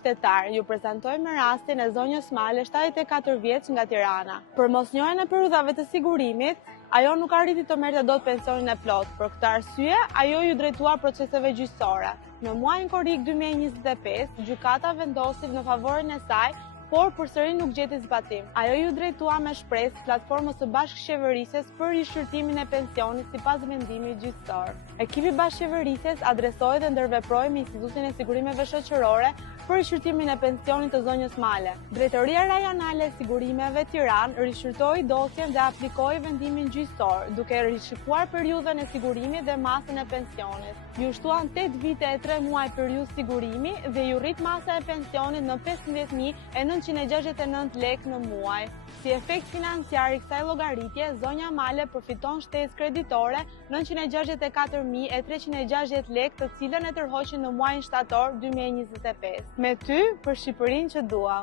qytetar, ju prezantoj me rastin e zonjës Male, 74 vjeç nga Tirana. Për mosnjohjen e periudhave të sigurimit, ajo nuk arriti të merrte dot pensionin e plot. Për këtë arsye, ajo ju drejtua proceseve gjyqësore. Në muajin korrik 2025, gjykata vendosi në favorin e saj, por përsëri nuk gjeti zbatim. Ajo ju drejtua me shpresë platformës së bashkëqeverisjes për rishqyrtimin e pensionit sipas vendimit gjyqësor. Ekipi bashkëqeverisjes adresoi dhe ndërveproi me Institutin e Sigurimeve Shoqërore për rishqyrtimin e pensionit të zonjës Male. Drejtoria Rajonale e Sigurimeve Tiranë rishqyrtoi dosjen dhe aplikoi vendimin gjyqësor, duke rishikuar periudhën e sigurimit dhe masën e pensionit. Ju shtuan 8 vite e 3 muaj periudhë sigurimi dhe ju rrit masa e pensionit në 15.969 lekë në muaj. Si efekt financiar i kësaj llogaritje, zonja Male përfiton shtesë kreditore 964.360 lekë, të cilën e tërhoqi në muajin shtator 2025. Me ty për Shqipërinë që dua.